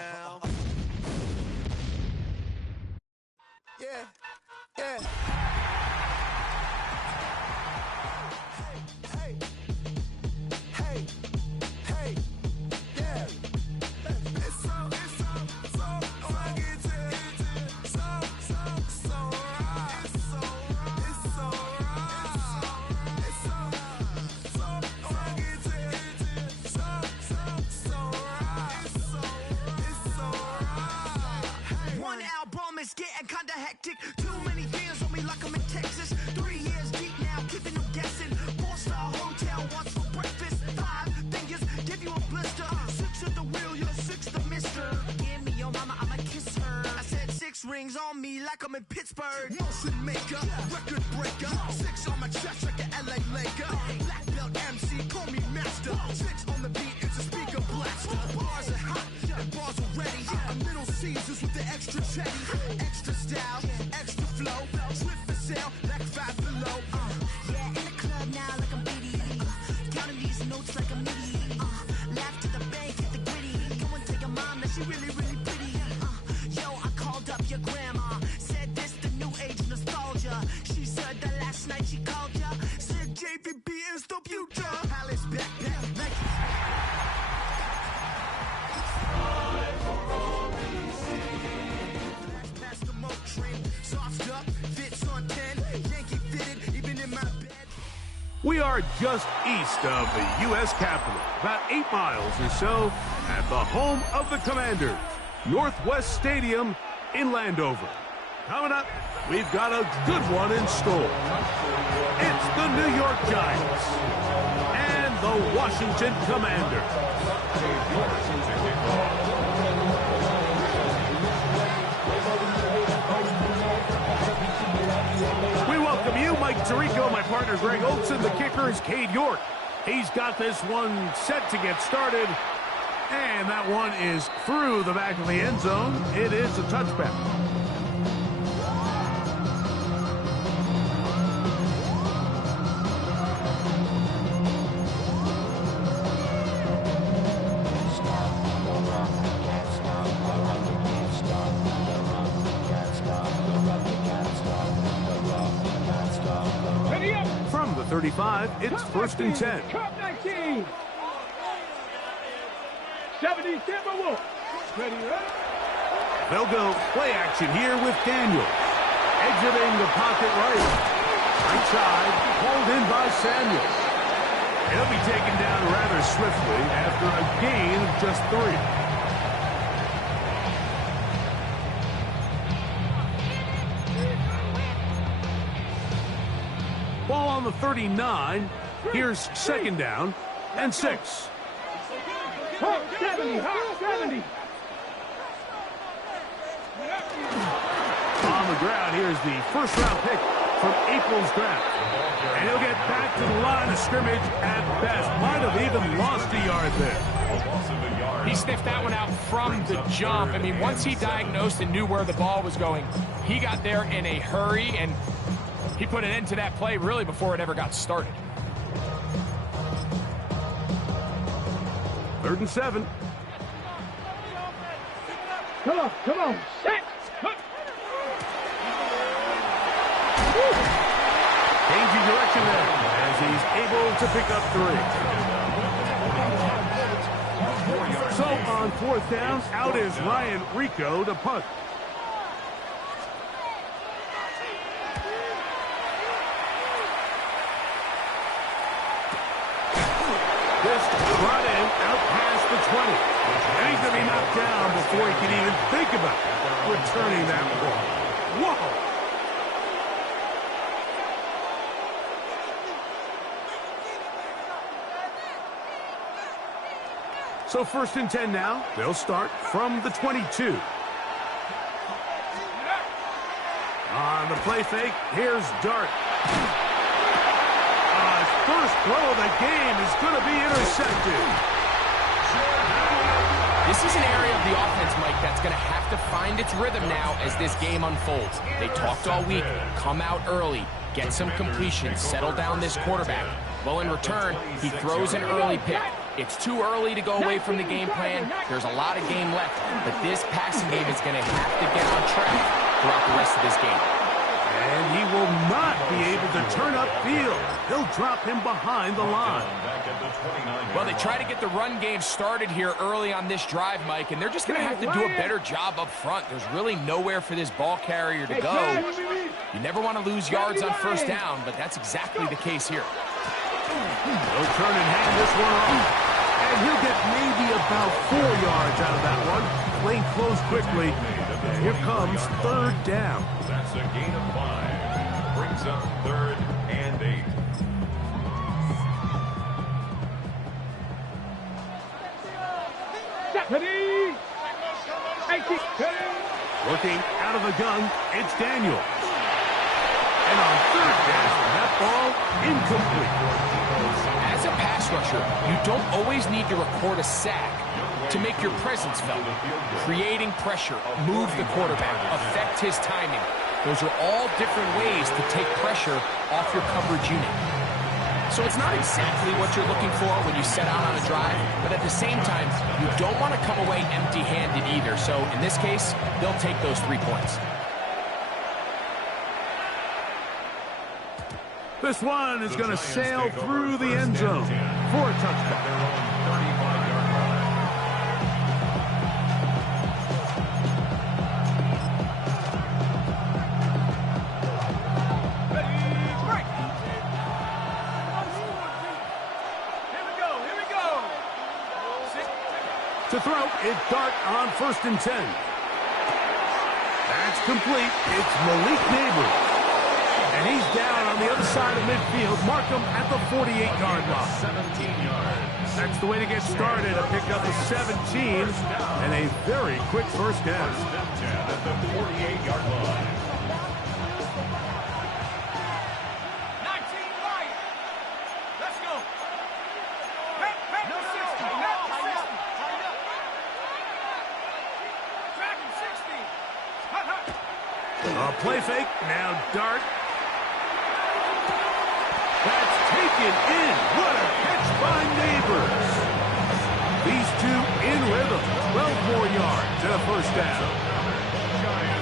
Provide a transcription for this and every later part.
now. Yeah, yeah. Hey, hey, hey, yeah. It's so fucking so right. It's so right. It's so right. One album is getting kinda hectic. Too many fans on me like I'm in Texas. 3 years deep now, keeping them guessing. 4-star hotel, what's for breakfast? 5 fingers, give you a blister. 6 at the wheel, you're 6 the mister. Give me your mama, I'ma kiss her. I said 6 rings on me like I'm in Pittsburgh. Motion maker, record breaker. 6 on my chest like an LA Laker. Black belt MC, call me master. 6 on the beat, it's a speaker blaster. Bars are hot, and bars are ready. A Middle Caesars with the extra chetty. Extra style, extra flow. Swift for sale, like 5 below. Yeah, in the club now like I'm BD. Counting these notes like a MIDI. Laugh to the bank, hit the gritty. Go and tell your mom that she really, really pretty. Yo, I called up your grandma. Said this the new age nostalgia. She said that last night she called ya. Said JVB is the future. Palace backpack, Nike. Past the moat train, soft up, fits on 10. Yankee fitted, even in my bed. We are just east of the U.S. Capitol, about 8 miles or so, at the home of the Commanders, Northwest Stadium in Landover. Coming up, we've got a good one in store. It's the New York Giants and the Washington Commanders. We welcome you, Mike Tirico, my partner Greg Olson. The kicker is Cade York. He's got this one set to get started, and that one is through the back of the end zone. It is a touchback. From the 35, it's first and 10. Cup 19. 70 Timberwolves. Ready, ready. They'll go play action here with Daniel. Exiting the pocket right. Right side, pulled in by Samuel. He'll be taken down rather swiftly after a gain of just 3. Ball on the 39. Here's second down and 6. Hawk 70, Hawk 70. On the ground, here's the first-round pick from April's draft. And he'll get back to the line of scrimmage at best. Might have even lost a yard there. He sniffed that one out from the jump. I mean, once he diagnosed and knew where the ball was going, he got there in a hurry, and he put an end to that play really before it ever got started. 3rd and 7. Come on. Set. Changing direction there as he's able to pick up 3. So on 4th down, out is Ryan Rico to punt. Just brought in out past the 20. And he's going to be knocked down before he can even think about returning that ball. Whoa! So 1st and 10 now. They'll start from the 22. On the play fake, here's Dart. His first throw of the game is going to be intercepted. This is an area of the offense, Mike, that's going to have to find its rhythm now as this game unfolds. They talked all week, come out early, get some completions, settle down this quarterback. Well, in return, he throws an early pick. It's too early to go away from the game plan. There's a lot of game left, but this passing game is going to have to get on track throughout the rest of this game. And he will not be able to turn upfield. They'll drop him behind the line. Well, they try to get the run game started here early on this drive, Mike, and they're just going to have to do a better job up front. There's really nowhere for this ball carrier to go. You never want to lose yards on first down, but that's exactly the case here. They'll turn and hand this one off. And he'll get maybe about 4 yards out of that one. Playing close quickly. Here comes third down. That's a gain of 5. Brings up 3rd and 8. Ready. Working out of the gun, it's Daniel. And on third down, that ball incomplete. As a pass rusher, you don't always need to record a sack to make your presence felt. Creating pressure, move the quarterback, affect his timing. Those are all different ways to take pressure off your coverage unit. So it's not exactly what you're looking for when you set out on a drive, but at the same time, you don't want to come away empty-handed either. So in this case, they'll take those 3 points. This one is going to sail through the end zone for a touchdown. To throw, it's Dart on 1st and 10. That's complete. It's Malik Neighbors. And he's down on the other side of midfield. Mark him at the 48-yard line. 17 yards. That's the way to get started. A pickup of 17 and a very quick first down. At the 48-yard line. 19 right. Let's go. No 60. Dragon 60. A play fake. Now Dart. That's taken in. What a catch by Neighbors. These two in rhythm. 12 more yards and a first down.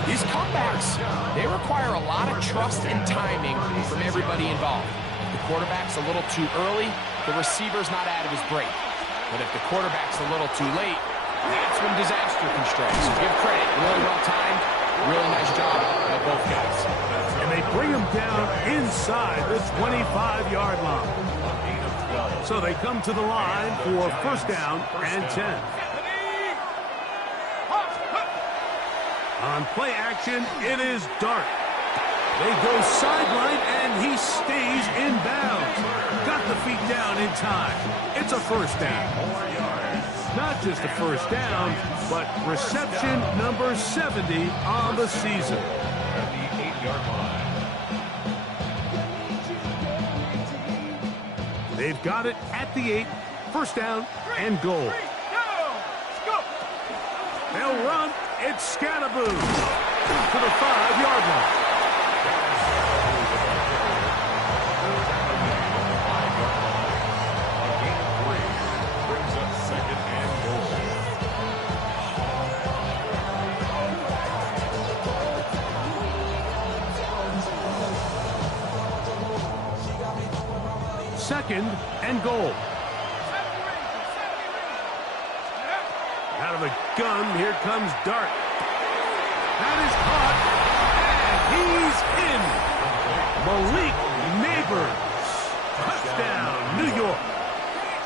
These comebacks, they require a lot of trust and timing from everybody involved. If the quarterback's a little too early, the receiver's not out of his break. But if the quarterback's a little too late, that's when disaster can strike. So give credit. Really well timed. Really nice job by both guys. And they bring him down inside the 25-yard line. So they come to the line for first down and 10. On play action, it is Dart. They go sideline, and he stays in bounds. Got the feet down in time. It's a first down. Not just a first down, but reception number 70 on the season. At the 8-yard line. They've got it at the 8. First down and goal. They'll run. It's Scattaboo to the 5-yard line. Second and goal. Out of the gun, here comes Dart. That is caught, and he's in. Malik Neighbors. Touchdown, New York.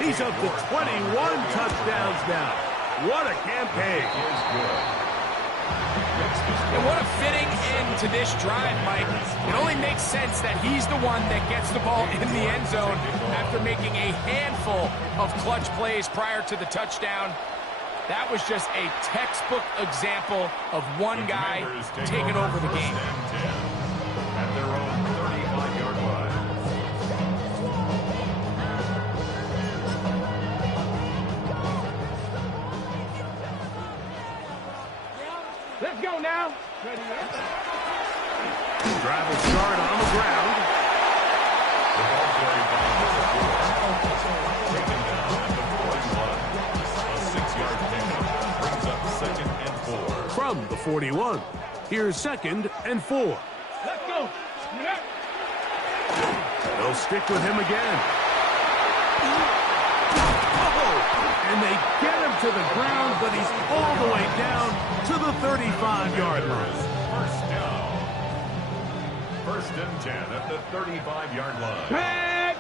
He's up to 21 touchdowns now. What a campaign. And what a fitting end to this drive, Mike. It only makes sense that he's the one that gets the ball in the end zone after making a handful of clutch plays prior to the touchdown. That was just a textbook example of one guy taking over the game. At their own 35-yard line. Let's go now. Ready, Drive will start on the ground. The ball carried by number 4. Taken down at the from the 41. Here's 2nd and 4. Let's go. They'll stick with him again. And they get him to the ground, but he's all the way down to the 35-yard line. First down. 1st and 10 at the 35-yard line.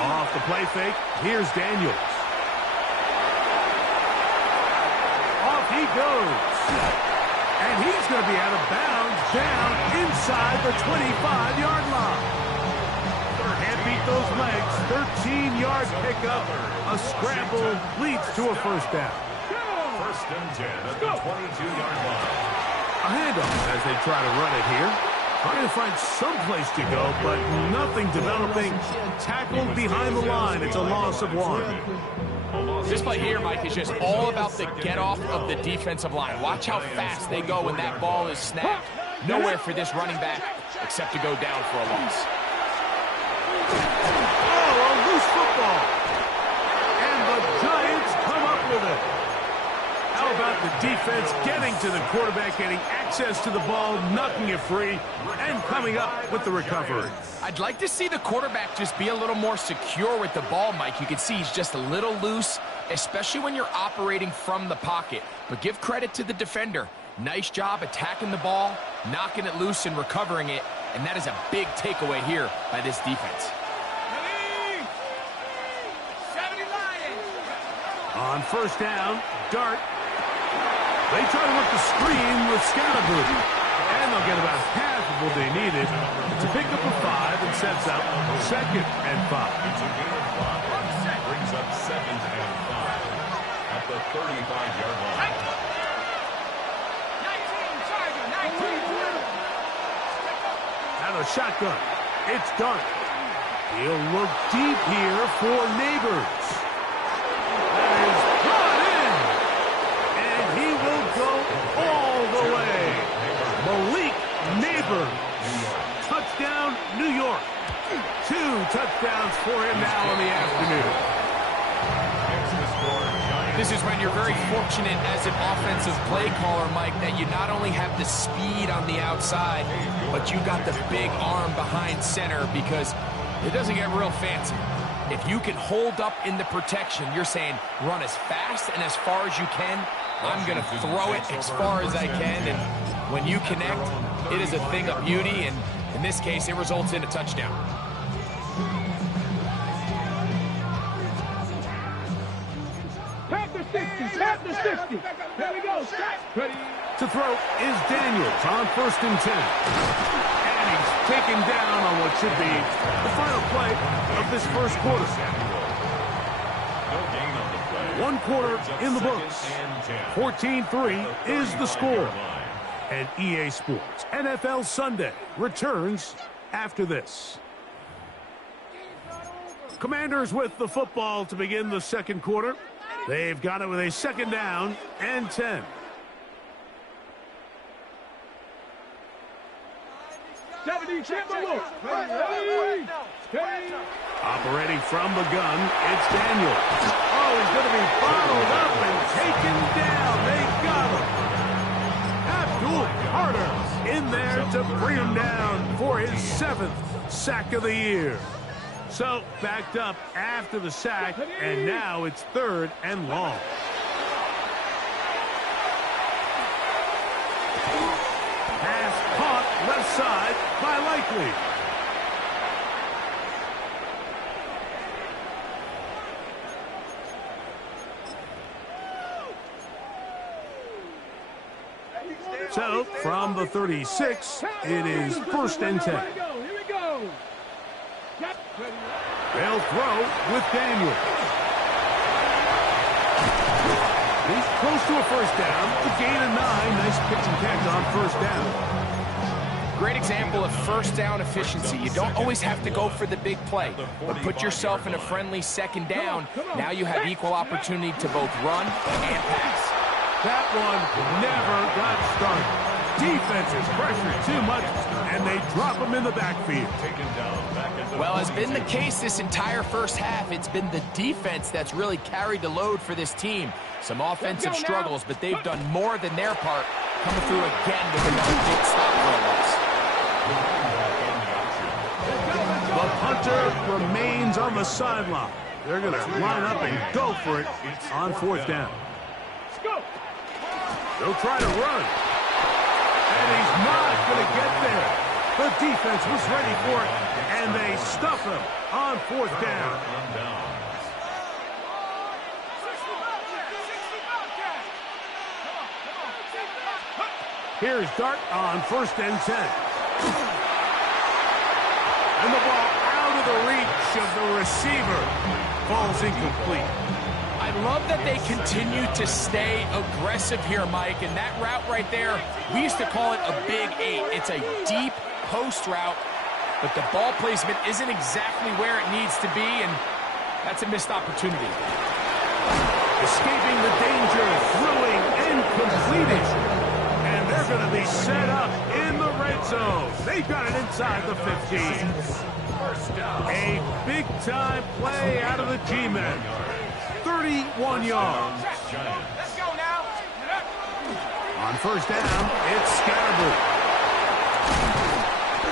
Off the play fake, here's Daniels. Off he goes. And he's going to be out of bounds down inside the 25-yard line. Can't beat those legs. 13-yard pickup. A scramble leads to a first down. 1st and 10 at the 22-yard line. A handoff as they try to run it here. Trying to find some place to go, but nothing developing. Tackled behind the line. It's a loss of 1. This play here, Mike, is just all about the get-off of the defensive line. Watch how fast they go when that ball is snapped. Nowhere for this running back except to go down for a loss. Oh, a loose football. And the Giants come up with it. How about the defense getting to the quarterback, getting access to the ball, knocking it free, and coming up with the recovery. I'd like to see the quarterback just be a little more secure with the ball, Mike. You can see he's just a little loose, especially when you're operating from the pocket. But give credit to the defender. Nice job attacking the ball, knocking it loose and recovering it. And that is a big takeaway here by this defense. On first down, Dart. They try to work the screen with Scatterboo. And they'll get about half of what they needed. It's a pickup of 5 and sets up 2nd and 5. It's a gain of 5. Brings up 2nd and 5 at the 35-yard line. 19. Out of shotgun. It's Dart. He'll look deep here for Neighbors. That is brought in. And he will go all the way. Malik Neighbors. Touchdown, New York. 2 touchdowns for him now in the afternoon. This is when you're very fortunate as an offensive play caller, Mike, that you not only have the speed on the outside, but you got the big arm behind center, because it doesn't get real fancy. If you can hold up in the protection, you're saying run as fast and as far as you can. I'm going to throw it as far as I can, and when you connect, it is a thing of beauty, and in this case, it results in a touchdown. Tap the 60. Here we go. Ready. To throw is Daniels on 1st and 10. And he's taken down on what should be the final play of this first quarter. One quarter in the books. 14-3 is the score. And EA Sports NFL Sunday returns after this. Commanders with the football to begin the second quarter. They've got it with a 2nd down and 10. Operating from the gun, it's Daniel. Oh, he's going to be followed up and taken down. They got him. Abdul Carter in there to bring him down for his 7th sack of the year. So, backed up after the sack, and now it's 3rd and long. Pass caught left side by Likely. So, from the 36, it is 1st and 10. Here we go. They'll throw with Daniel. He's close to a first down. A gain of 9. Nice pitch and catch on first down. Great example of first down efficiency. You don't always have to go for the big play, but put yourself in a friendly 2nd down. Now you have equal opportunity to both run and pass. That one never got started. defense is pressured too much, and they drop him in the backfield. Well, has been the case this entire first half. It's been the defense that's really carried the load for this team. Some offensive struggles, but they've done more than their part, coming through again with another big stop for a loss. The punter remains on the sideline. They're going to line up and go for it on fourth down. They'll try to run. And he's not going to get there. The defense was ready for it, and they stuff him on fourth down. Here's Dart on 1st and 10. And the ball out of the reach of the receiver. Falls incomplete. I love that they continue to stay aggressive here, Mike, and that route right there, we used to call it a big 8. It's a deep post route, but the ball placement isn't exactly where it needs to be, and that's a missed opportunity. Escaping the danger, throwing and completing. And they're going to be set up in the red zone. They've got it inside the 15. A big-time play out of the G-men. 31 yards. Let's go now. On 1st down, it's Scatterby.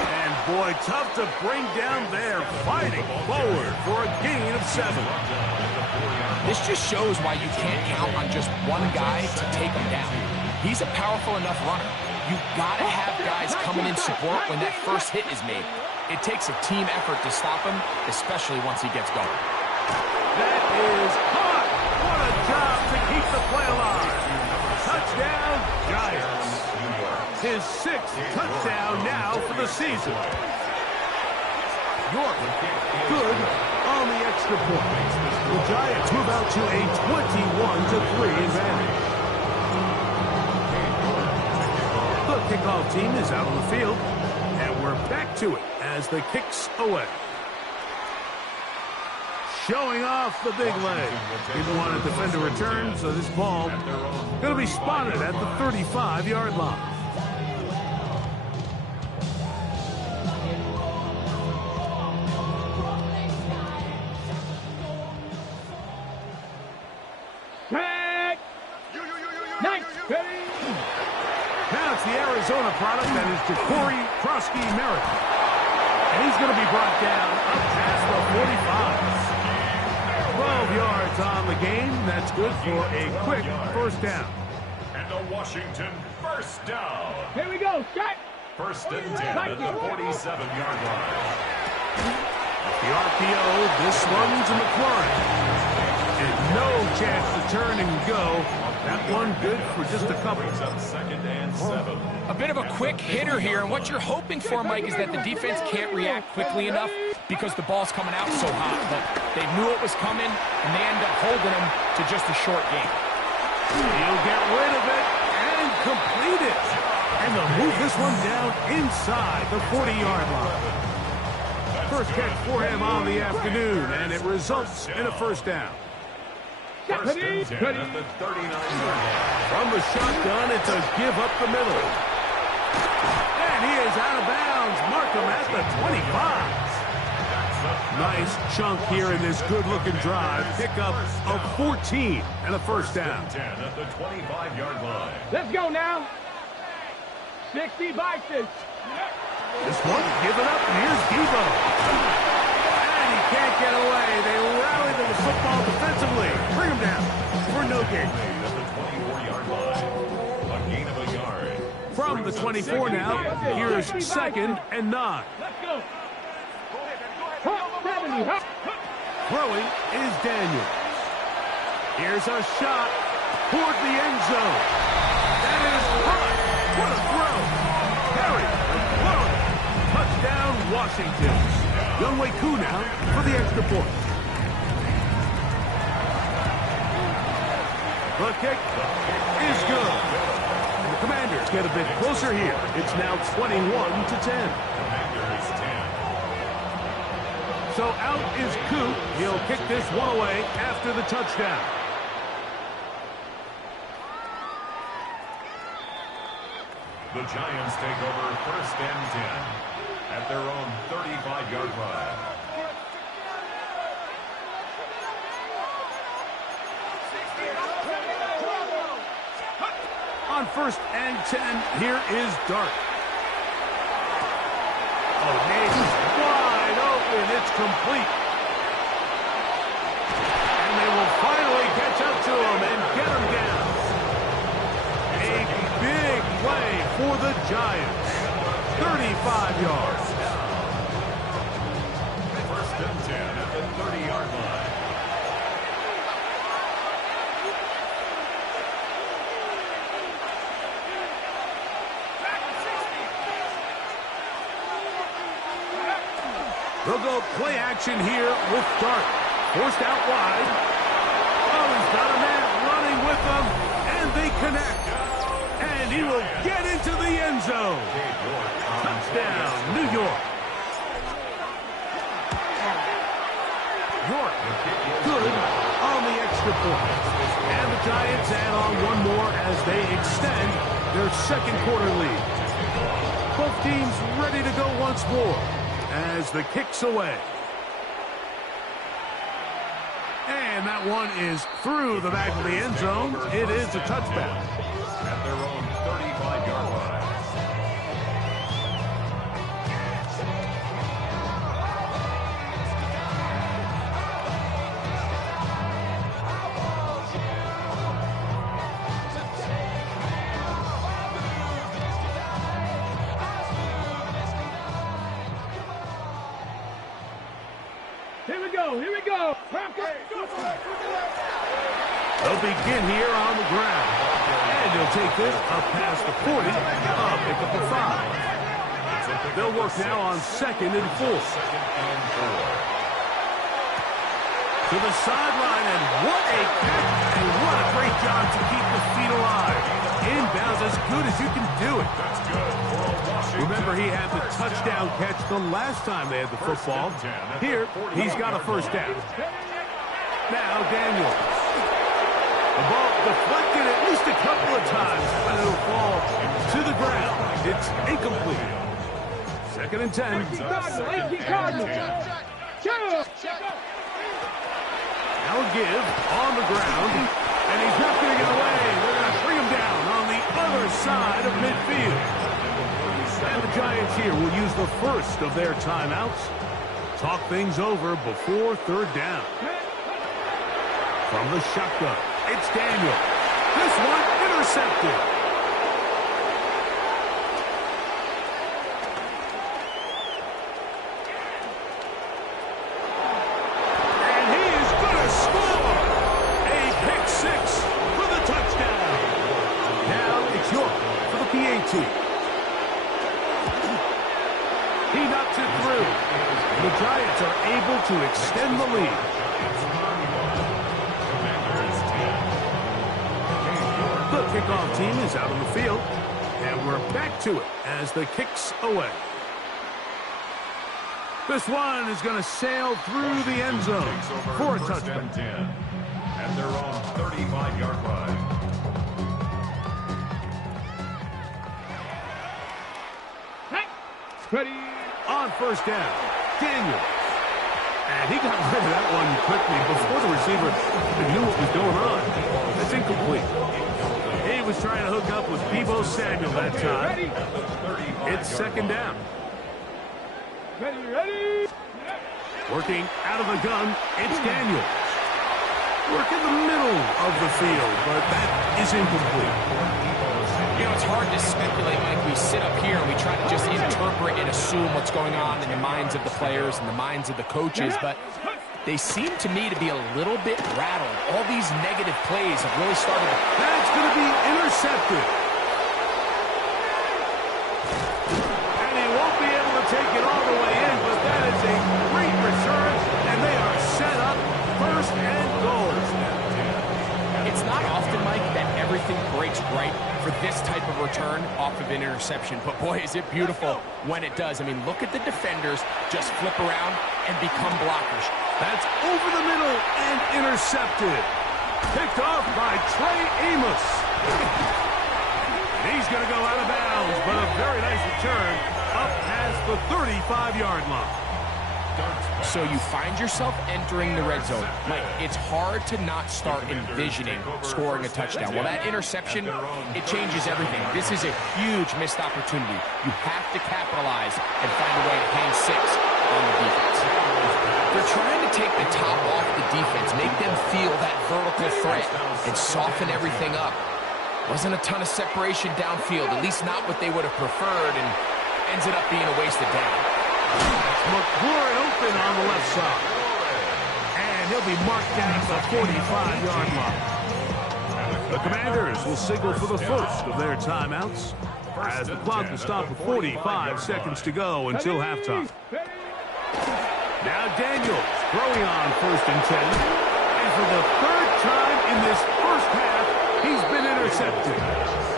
And boy, tough to bring down there, fighting forward for a gain of 7. This just shows why you can't count on just one guy to take him down. He's a powerful enough runner. You gotta have guys coming in support when that first hit is made. It takes a team effort to stop him, especially once he gets going. That is hot. What a job to keep the play alive. Touchdown, Giants. His 6th touchdown now for the season. York, good on the extra point. The Giants move out to a 21-3 advantage. The kickoff team is out on the field, and we're back to it as the kick's away. Showing off the big leg. Didn't want to defend a return, so this ball going to be spotted at the 35-yard line. Now it's the Arizona product that is Ja'Cory Krosky-Merritt. And he's going to be brought down up past the 45. 12 yards on the game. That's good for a quick first down. And the Washington first down. Here we go. Shot. 1st and 10 at the 47-yard line. The RPO, this one's a McLaurin. And no chance to turn and go. That one good for just a couple. Brings up 2nd and 7. A bit of a quick hitter here, and what you're hoping for, Mike, is that the defense can't react quickly enough because the ball's coming out so hot. But they knew it was coming, and they end up holding them to just a short game. He'll get rid of it and complete it. And they'll move this one down inside the 40-yard line. First catch for him on the afternoon, and it results in a first down. 1st and 10 at the 39-yard line. From the shotgun, it's a give up the middle. And he is out of bounds. Mark him at the 25. Nice chunk here in this good-looking drive. Pick up of 14 and a first down. 10 at the 25-yard line. Let's go now. 60 Vikings. This one given up, and here's Debo. And he can't get away. They rally to the football defensively. Bring him down for no gain. At the 24-yard line. A gain of a yard. From the 24 now, here's 2nd and 9. Let's go. 70. Throwing is Daniels. Here's a shot toward the end zone. That is hot. What a throw. Harry, touchdown, Washington. Younghoe Koo now for the extra point. The kick is good. And the Commanders get a bit closer here. It's now 21-10. Commanders 10. So out is Koo. He'll kick this one away after the touchdown. The Giants take over 1st and 10 at their own 35-yard line. On 1st and 10, here is Dart. Oh, Nate's wide open. It's complete. And they will finally catch up to him and get him down. A big play for the Giants. 35 yards. 1st and 10 at the 30-yard line. They'll go play action here with Dart. Forced out wide. Oh, he's got a man running with them, and they connect. And he will get into the end zone. Touchdown, New York. York, good on the extra point. And the Giants add on one more as they extend their second quarter lead. Both teams ready to go once more as the kick's away. And that one is through the back of the end zone. It is a touchback. At their own 35-yard line. Here we go. Here we go. They'll begin here on the ground. And they'll take this up past the 40, pick up the 5. They'll work now on 2nd and 4. To the sideline, and what a catch, and what a great job to keep the feet alive. Inbounds as good as you can do it. That's good for a Washington. Remember, he had the touchdown catch the last time they had the football. Here, he's got a first down. Now, Daniels. The ball deflected at least a couple of times, but it'll fall to the ground. It's incomplete. 2nd and 10. Now a give on the ground, and he's not going to get away. They're going to bring him down on the other side of midfield. And the Giants here will use the first of their timeouts. Talk things over before 3rd down. From the shotgun, it's Daniel. This one intercepted. And he is going to score. A pick 6 for the touchdown. Now it's York for the PAT. He knocks it through. The Giants are able to extend the lead. The kickoff team is out on the field, and we're back to it as the kick's away. This one is going to sail through the end zone for a touchdown. At their own 35-yard line. Ready. On 1st down, Daniel. And he got rid of that one quickly before the receiver knew what was going on. It's incomplete. He was trying to hook up with Deebo Samuel that time. It's 2nd down. Ready. Working out of the gun, it's Daniel. Work in the middle of the field, but that is incomplete. You know, it's hard to speculate, Mike. We sit up here and we try to just interpret and assume what's going on in the minds of the players and the minds of the coaches, but they seem to me to be a little bit rattled. All these negative plays have really started to... That's going to be intercepted. And he won't be able to take it all the way in, but that is a great return, and they are set up 1st and goal. It's not often, Mike, that everything breaks right for this type of return off of an interception. But, boy, is it beautiful when it does. I mean, look at the defenders just flip around and become blockers. That's over the middle and intercepted. Picked off by Trey Amos. He's going to go out of bounds, but very nice return up past the 35-yard line. So you find yourself entering the red zone. Mike, it's hard to not start envisioning scoring a touchdown. Well, that interception, it changes everything. This is a huge missed opportunity. You have to capitalize and find a way to hang 6 on the defense. They're trying to take the top off the defense, make them feel that vertical threat, and soften everything up. Wasn't a ton of separation downfield, at least not what they would have preferred, and ends it up being a wasted down. McLaurin open on the left side. And he'll be marked down at the 45-yard line. The Commanders will signal for the first of their timeouts as the clock will stop with 45 seconds to go until halftime. Now Daniels throwing on 1st and 10. And for the 3rd time in this first half, he's been intercepted.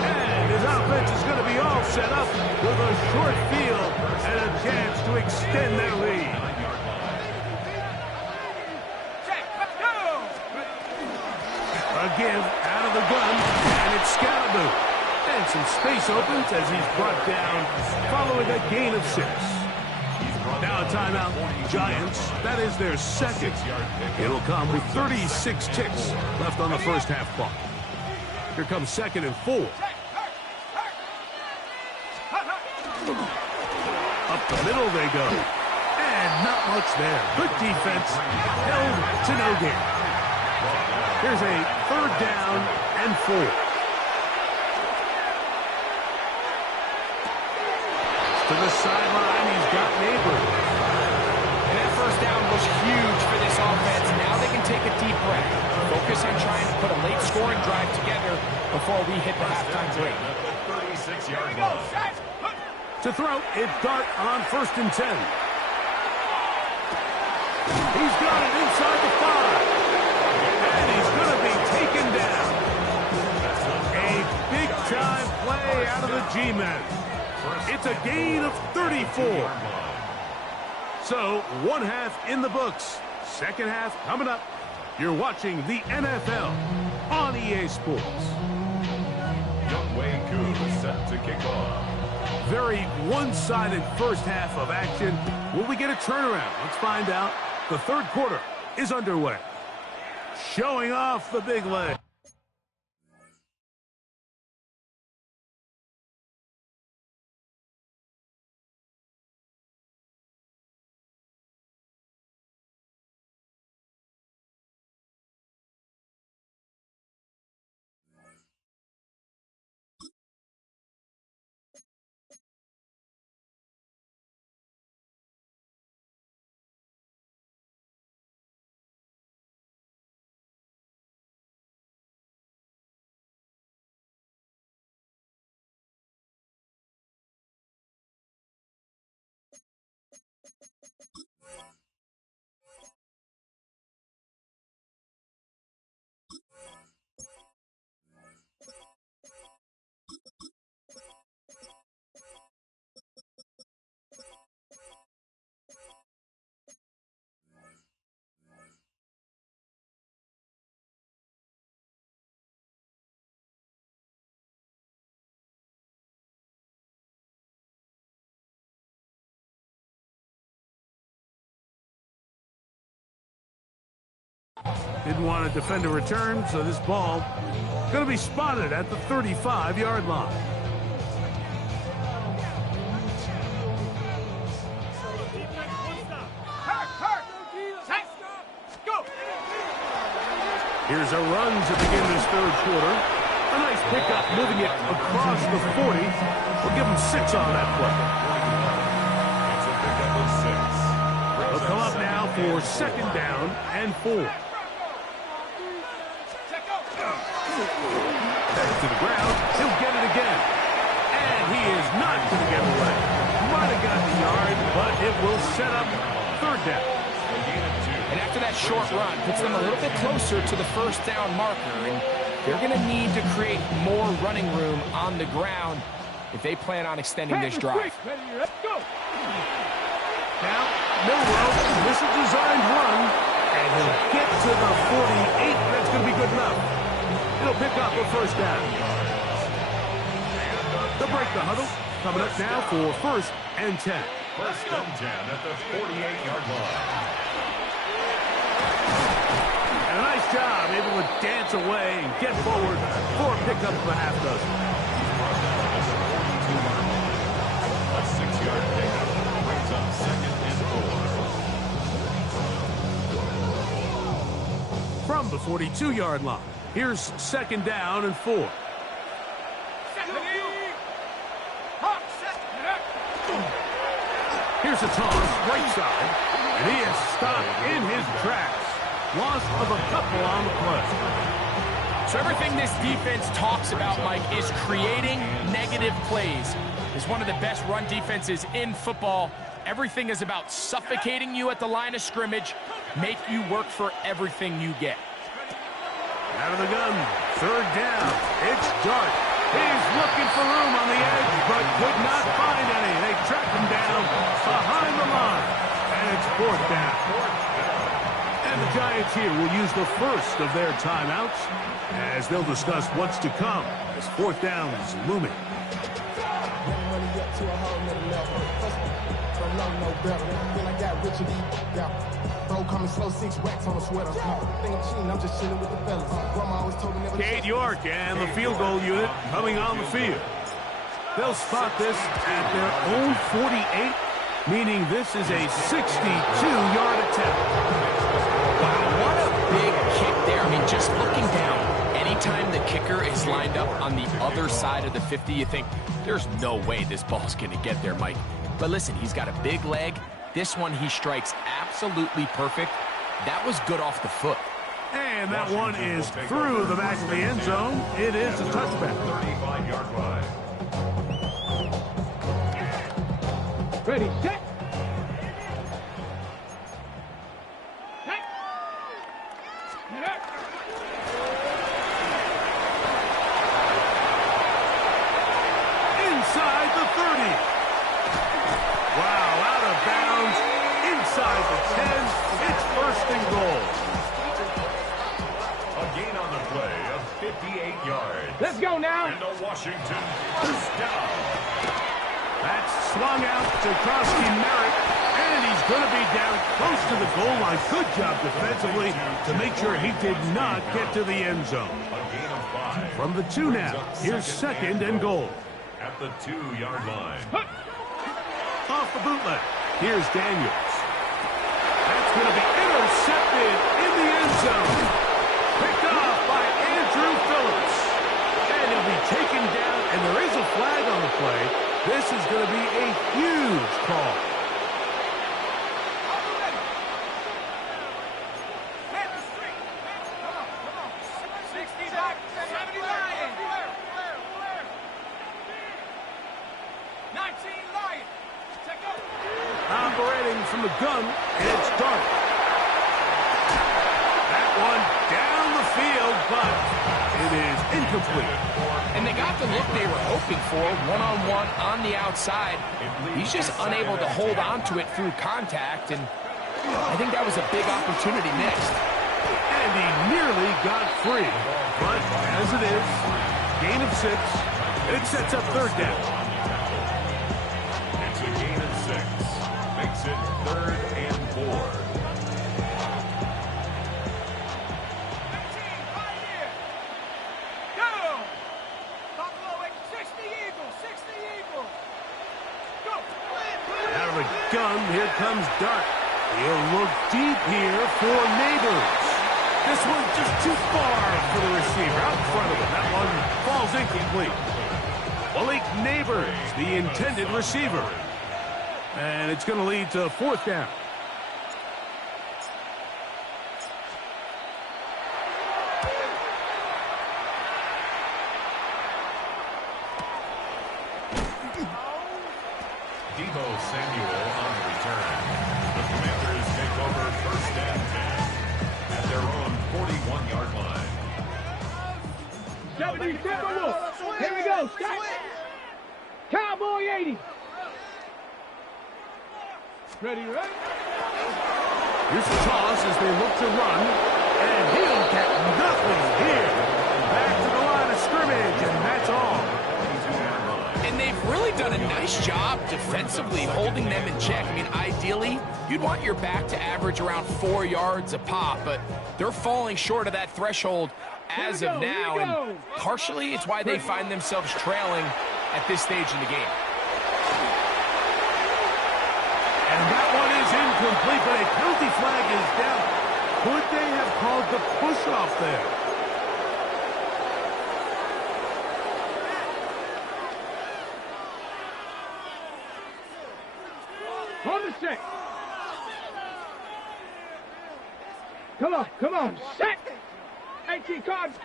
And his offense is going to be all set up with a short field and a chance to extend their lead. A give out of the gun, and it's Scalaboo. And some space opens as he's brought down following a gain of 6. Now a timeout, Giants. That is their 2nd. It'll come with 36 ticks left on the first half clock. Here comes 2nd and 4. Up the middle they go. And not much there. Good defense. Held to no gain. Here's a 3rd down and 4. To the sideline, he's got Neighbors. And that 1st down was huge for this offense. Now they can take a deep breath. Focus on trying to put a late scoring drive together before we hit the halftime break. 36-yard line. To throw, it's Dart on 1st and 10. He's got it inside the 5. And he's going to be taken down. A big-time play out of the G-men. It's a gain of 34. So, 1 half in the books. 2nd half coming up. You're watching the NFL on EA Sports. Youngway Koo set to kick off. Very one-sided first half of action. Will we get a turnaround? Let's find out. The 3rd quarter is underway. Showing off the big leg. Didn't want to defend a return, so this ball going to be spotted at the 35-yard line. Here's a run to begin this 3rd quarter. A nice pickup, moving it across the 40. We'll give him 6 on that play. It's a pickup of 6. They'll come up now for 2nd down and 4. To the ground, he'll get it again. And he is not going to get away. Might have got the yard, but it will set up 3rd down. And after that short run, puts them a little bit closer to the 1st down marker. And they're going to need to create more running room on the ground if they plan on extending this drive. Now, Milrow, this is a designed run, and he'll get to the 48. That's going to be good enough. It'll pick up a 1st down. They'll break the huddle. coming up now for 1st and 10. 1st and 10 at the 48-yard line. And a nice job, able to dance away and get forward for a pickup of a half dozen. A 6-yard pickup brings up 2nd and 4. From the 42-yard line, here's 2nd down and 4. Here's a toss, right side, and he is stopped in his tracks. Loss of a couple on the play. So everything this defense talks about, Mike, is creating negative plays. It's one of the best run defenses in football. Everything is about suffocating you at the line of scrimmage, make you work for everything you get. Out of the gun, 3rd down. It's Dart. He's looking for room on the edge, but could not find any. They track him down behind the line, and it's 4th down. And the Giants here will use the first of their timeouts as they'll discuss what's to come as 4th down is looming. Cade York and the field goal unit coming on the field. They'll spot this at their own 48, meaning this is a 62-yard attempt. Wow, what a big kick there. I mean, just looking down, anytime the kicker is lined up on the other side of the 50, you think, there's no way this ball's going to get there, Mike. But listen, he's got a big leg. This one he strikes absolutely perfect. That was good off the foot. And that one is through the back of the end zone. It is a touchback. 35-yard line. Ready, set. Inside the 30. Wow, out of bounds. Inside the 10. It's 1st and goal. A gain on the play of 58 yards. Let's go now. And a Washington 1st down. That's swung out to Krosky Merritt, and he's going to be down close to the goal line. Good job defensively to make sure he did not get to the end zone. A gain of 5. From the 2 now, here's 2nd and goal. At the 2-yard line. Off the bootleg, here's Daniels. That's going to be intercepted in the end zone. Picked off by Andrew Phillips. And he'll be taken down, and there is a flag on the play. This is going to be a huge call. Operating from the gun, and it's Dart. That one down the field, but it is incomplete. And they got the look they were hoping for, one-on-one on the outside. He's just unable to hold on to it through contact, and I think that was a big opportunity missed. And he nearly got free. But as it is, gain of 6, it sets up 3rd down. It's a gain of 6. Makes it 3rd and 4. Out of the gun, here comes Dart. He'll look deep here for Neighbors. This one's just too far for the receiver. Out in front of him. That one falls incomplete. Malik Neighbors, the intended receiver. And it's going to lead to 4th down. Deebo Samuel on the return. The Commanders take over 1st and 10 at their own 41-yard line. 70, here we go. Stop. Cowboy 80. Ready, right? Here's the toss as they look to run. And he'll get nothing here. Back to the line of scrimmage, and that's all. And they really done a nice job defensively holding them in check. I mean, ideally, you'd want your back to average around 4 yards a pop, but they're falling short of that threshold as of now, and partially it's why they find themselves trailing at this stage in the game. And that one is incomplete, but a penalty flag is down. Could they have called the push-off there? Hold the set. Come on, set. 18 cards.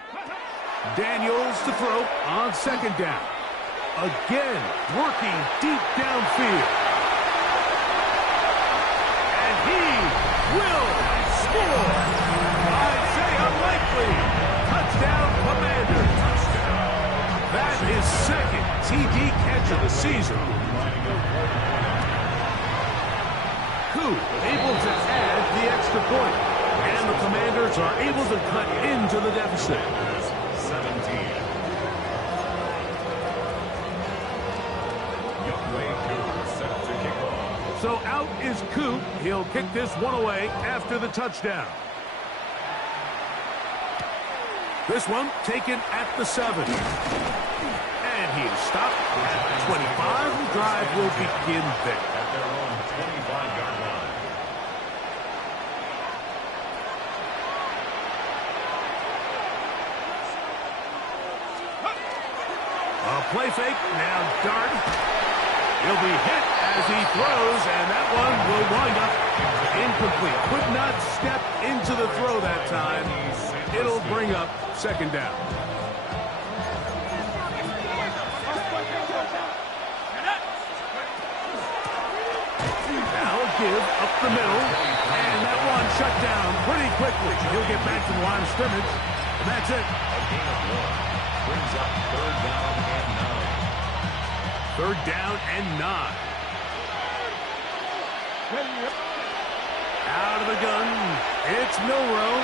Daniels to throw on second down. Again, working deep downfield. And he will score. I'd say unlikely. Touchdown, Commanders. That is second TD catch of the season. Koo able to add the extra point. And the Commanders are able to cut into the deficit. 17. Set to kick off. So out is Koo. He'll kick this one away after the touchdown. This one taken at the 7. And he is stopped at 25. The drive will begin there. At their own 25-yard line. A play fake, now Dart. He'll be hit as he throws, and that one will wind up incomplete. Could not step into the throw that time. It'll bring up second down. Now a give up the middle, and that one shut down pretty quickly. He'll get back to the line of scrimmage, and that's it. A gain of 1. Brings up third down and 9. Third down and 9. Out of the gun, it's Milrow.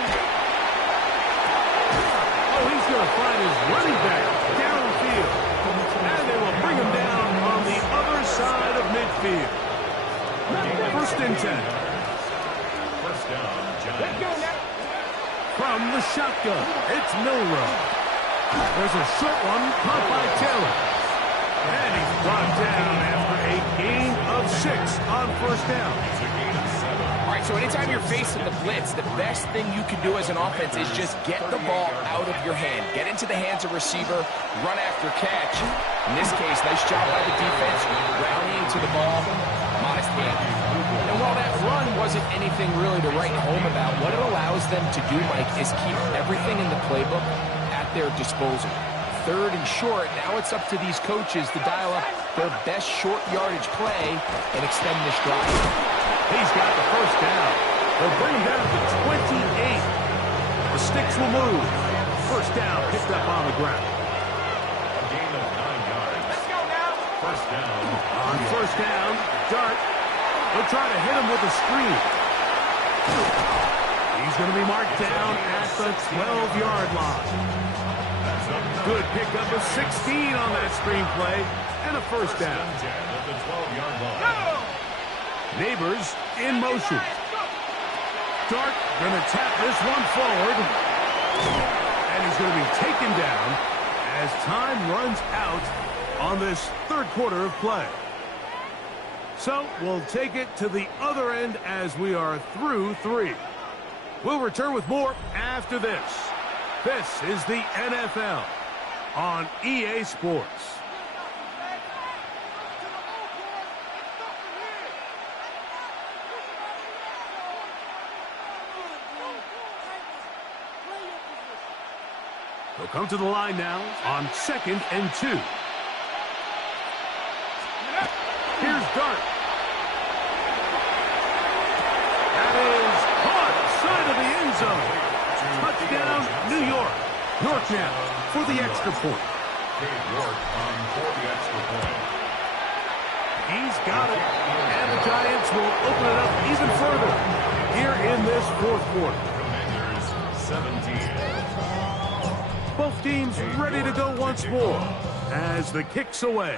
Oh, he's going to find his running back downfield. And they will bring him down on the other side of midfield. First and 10. First down, Giants. From the shotgun, it's Milrow. There's a short one caught by Taylor. And he's brought down after a gain of 6 on first down. It's a gain of 7. All right, so anytime you're facing the blitz, the best thing you can do as an offense is just get the ball out of your hand. Get into the hands of receiver, run after catch. In this case, nice job by the defense, rallying to the ball, modest gain. And while that run wasn't anything really to write home about, what it allows them to do, Mike, is keep everything in the playbook at their disposal. Third and short, now it's up to these coaches to dial up their best short yardage play and extend this drive. He's got the first down. They'll bring him down to 28. The sticks will move. First down picked up on the ground. A gain of 9 yards. Let's go now. First down. On first down, Dart will try to hit him with a screen. He's going to be marked down at the 12-yard line. Good pickup of 16 on that screen play and a first down. At the 12-yard line. Neighbors in motion. Dart going to tap this one forward. And he's going to be taken down as time runs out on this third quarter of play. So we'll take it to the other end as we are through 3. We'll return with more after this. This is the NFL on EA Sports. They'll come to the line now on 2nd and 2. Here's Dart. That is caught side of the end zone. Touchdown, New York. York now for the extra point. York on for the extra point. He's got it. And the Giants will open it up even further here in this fourth quarter. Commanders 17. Both teams ready to go once more as the kick's away.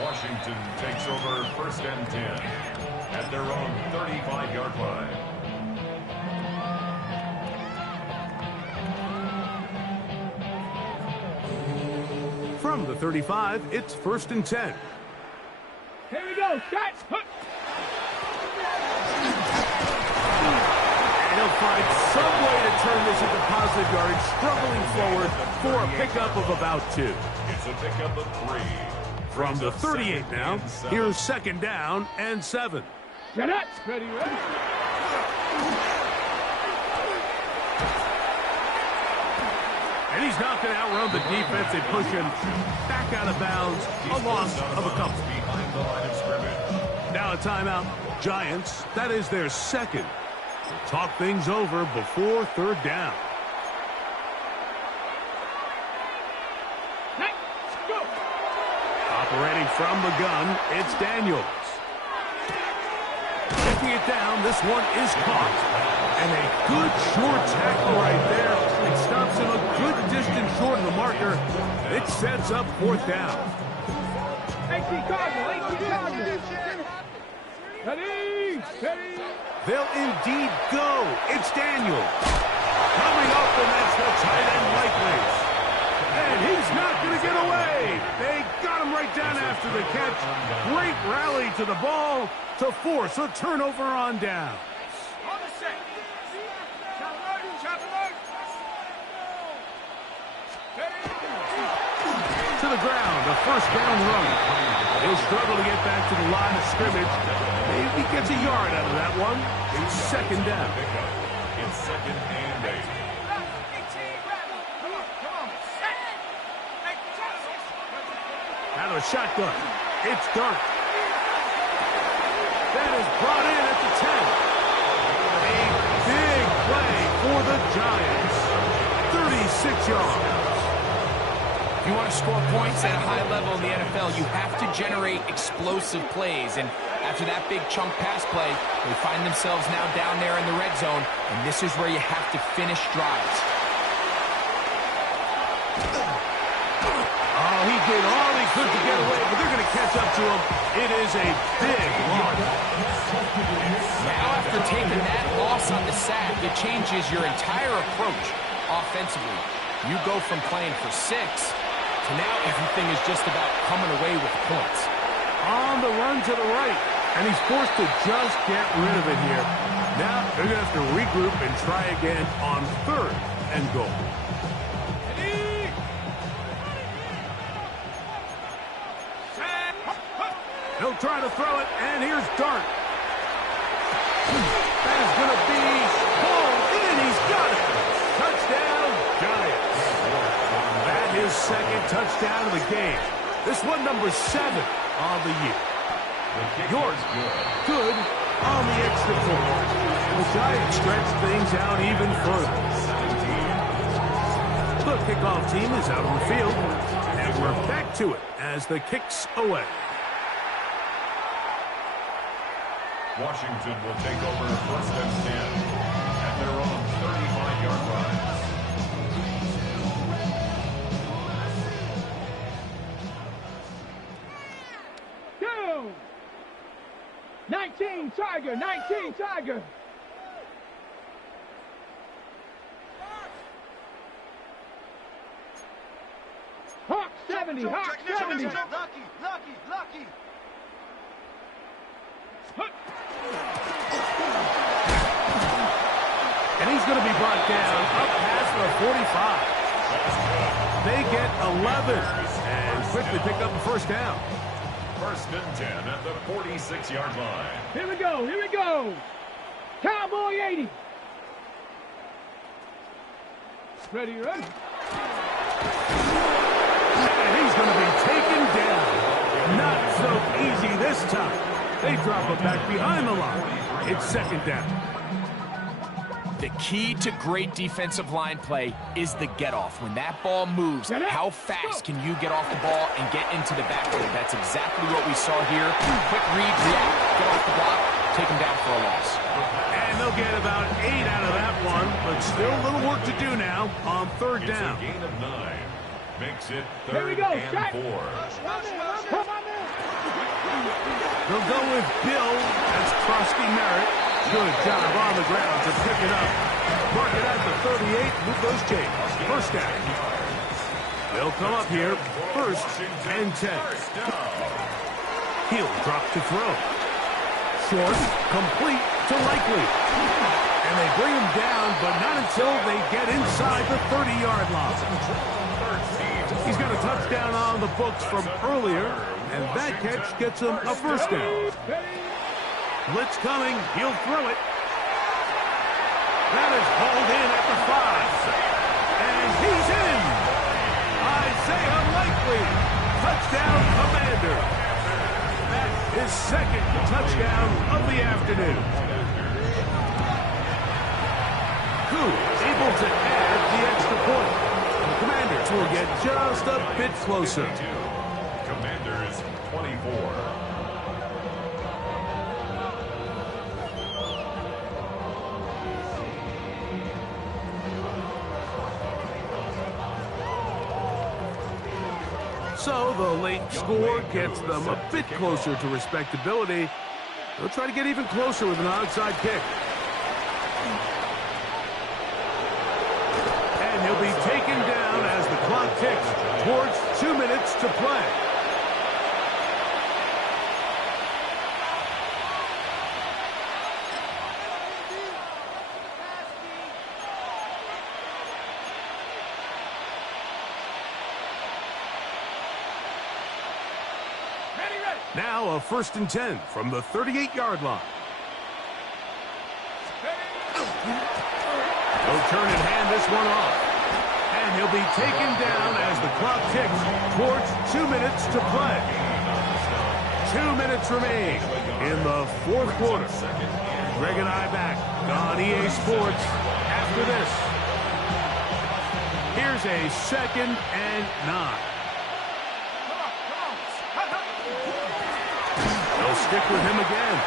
Washington takes over 1st and 10 at their own 35-yard line. From the 35, it's 1st and 10. Here we go, Scott. And he'll find some way to turn this into positive yardage, struggling forward for a pickup of about 2. It's a pickup of 3. From the 38 now, here's 2nd down and 7. Get up. Ready, ready. And he's not going to outrun the defense. They push him back out of bounds, a loss of a couple. Behind the line of scrimmage. Now a timeout. Giants, that is their 2nd. We'll talk things over before 3rd down. Let's go. Operating from the gun, it's Daniels. Taking it down, this one is caught. And a good short tackle right there. It stops him a good distance short of the marker. It sets up 4th down. 18 Cardinal. Ready, ready. They'll indeed go. It's Daniels. Coming up, and that's the tight end likely. And he's not going to get away. They got him right down after the catch. Great rally to the ball to force a turnover on down. On the set. To the ground, a 1st down run. He'll struggle to get back to the line of scrimmage. Maybe gets a yard out of that one. It's 2nd down. It's 2nd and 8. Out of a shotgun. It's Dart. That is brought in at the 10. A big play for the Giants. 36 yards. If you want to score points at a high level in the NFL, you have to generate explosive plays. And after that big chunk pass play, they find themselves now down there in the red zone, and this is where you have to finish drives. Oh, he did all he could to get away, but they're going to catch up to him. It is a big loss. Now, after taking that loss on the sack, it changes your entire approach offensively. You go from playing for 6 to now everything is just about coming away with points. On the run to the right, and he's forced to just get rid of it here. Now they're going to have to regroup and try again on 3rd and goal. He'll try to throw it, and here's Dart. That is going to be pulled in. He's got it. Touchdown, Giants. That is 2nd touchdown of the game. This one number 7 on the year. York good on the extra point. The Giants stretch things out even further. The kickoff team is out on the field, and we're back to it as the kick's away. Washington will take over 1st and 10 at their own 35-yard line. Go! 19 Tiger, 19 Tiger. Hawk 70, Hawk 70. Lucky. And he's going to be brought down up past the 45. They get 11 and quickly pick up the 1st down. 1st and 10 at the 46-yard line. Here we go. Cowboy 80. Ready. And he's going to be taken down. Not so easy this time. They drop it back behind the line. It's 2nd down. The key to great defensive line play is the get-off. When that ball moves, how fast can you get off the ball and get into the backfield? That's exactly what we saw here. Quick read, react, get off the block, take him down for a loss. And they'll get about 8 out of that one, but still a little work to do now on 3rd down. It's a gain of 9. Makes it Here we 3rd go, and Jack. 4. They'll go with Bill. That's Krusty Merritt. Good job on the ground to pick it up. Mark it at the 38. Move those chains. First down. They'll come up here. First and 10. He'll drop to throw. Short, complete to Likely. And they bring him down, but not until they get inside the 30-yard line. He's got a touchdown on the books from earlier, and that catch gets him a first down. Blitz coming. He'll throw it. That is hauled in at the 5. And he's in. Isaiah Likely. Touchdown, Commander. That's his second touchdown of the afternoon. Koo able to add the extra point. The Commanders will get just a bit closer. Commanders 24. So the late score gets them a bit closer to respectability. They'll try to get even closer with an onside kick. And he'll be taken down as the clock ticks towards 2 minutes to play. Now a first and 10 from the 38-yard line. He'll turn and hand this one off. And he'll be taken down as the clock ticks towards 2 minutes to play. 2 minutes remain in the fourth quarter. Greg and I back on EA Sports after this. Here's a second and 9. They'll stick with him again.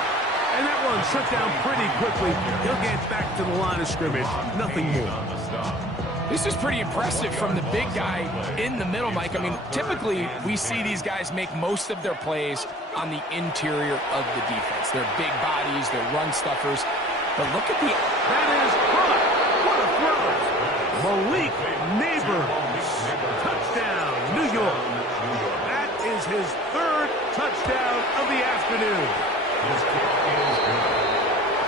And that one shut down pretty quickly. He'll get back to the line of scrimmage. Nothing more. This is pretty impressive from the big guy in the middle, Mike. I mean, typically we see these guys make most of their plays on the interior of the defense. They're big bodies, they're run stuffers. But look at the... That is caught. What a throw. Malik Neighbors. Touchdown, New York. That is his third touchdown of the afternoon.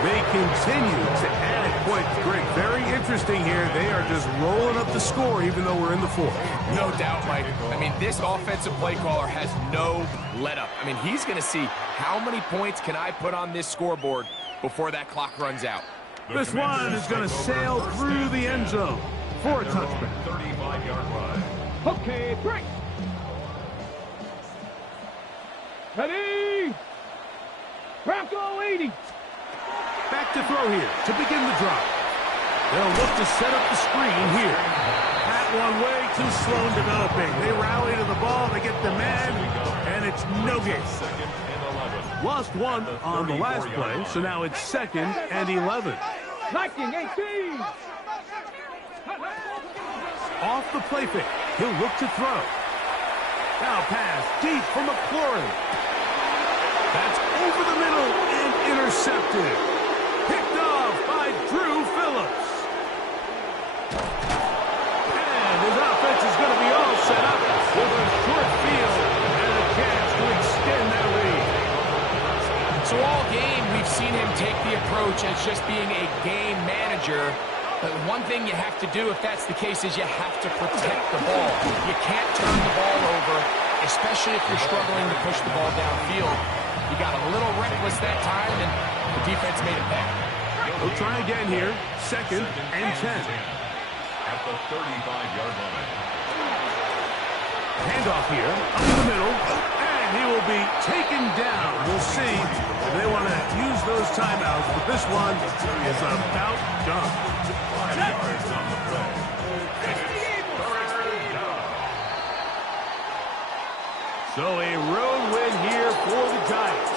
They continue to add points. Greg, very interesting here. They are just rolling up the score even though we're in the fourth. No doubt, Mike. I mean, this offensive play caller has no let-up. I mean, he's going to see how many points can I put on this scoreboard before that clock runs out. This one is going to sail through the end zone for a touchback. 35-yard line. Okay, break. Ready? Bronco 80. Back to throw here to begin the drive. They'll look to set up the screen here. That one way too slow in developing. They rally to the ball, they get the man, and it's no gain. Lost one on the last play, so now it's second and 11. Knocking 18. Off the play fake, he'll look to throw. Now pass deep from McLaurin. That's over the middle and intercepted. Picked off by Drew Phillips. And his offense is going to be all set up with a short field and a chance to extend that lead. So all game, we've seen him take the approach as just being a game manager. But one thing you have to do if that's the case is you have to protect the ball. You can't turn the ball over, especially if you're struggling to push the ball downfield. You got a little reckless that time, and the defense made it back. We'll try again here. Second and 10. At the 35-yard line. Handoff here, up in the middle, and he will be taken down. We'll see if they want to use those timeouts, but this one is about done. So a road win here for the Giants.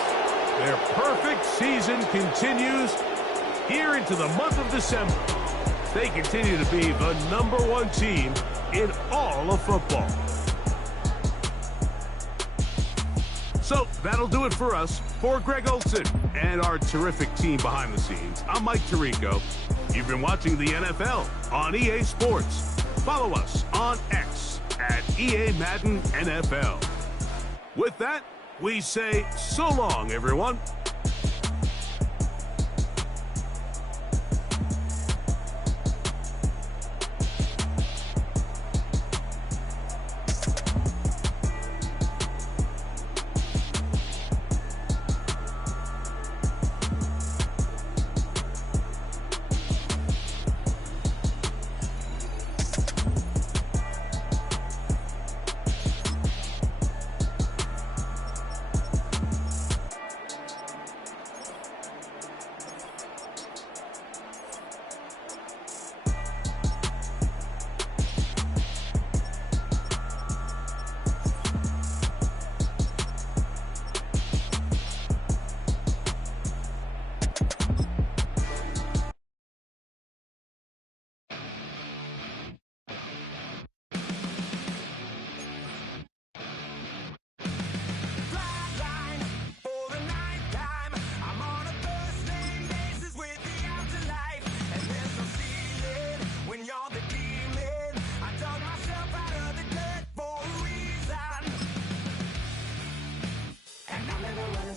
Their perfect season continues here into the month of December. They continue to be the #1 team in all of football. So that'll do it for us. For Greg Olson and our terrific team behind the scenes, I'm Mike Tirico. You've been watching the NFL on EA Sports. Follow us on X at EA Madden NFL. With that, we say so long, everyone.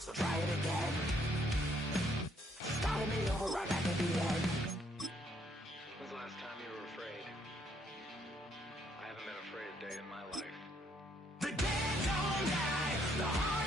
So try it again. Started me over right back at the end. When's the last time you were afraid? I haven't been afraid a day in my life. The dead don't die. The heart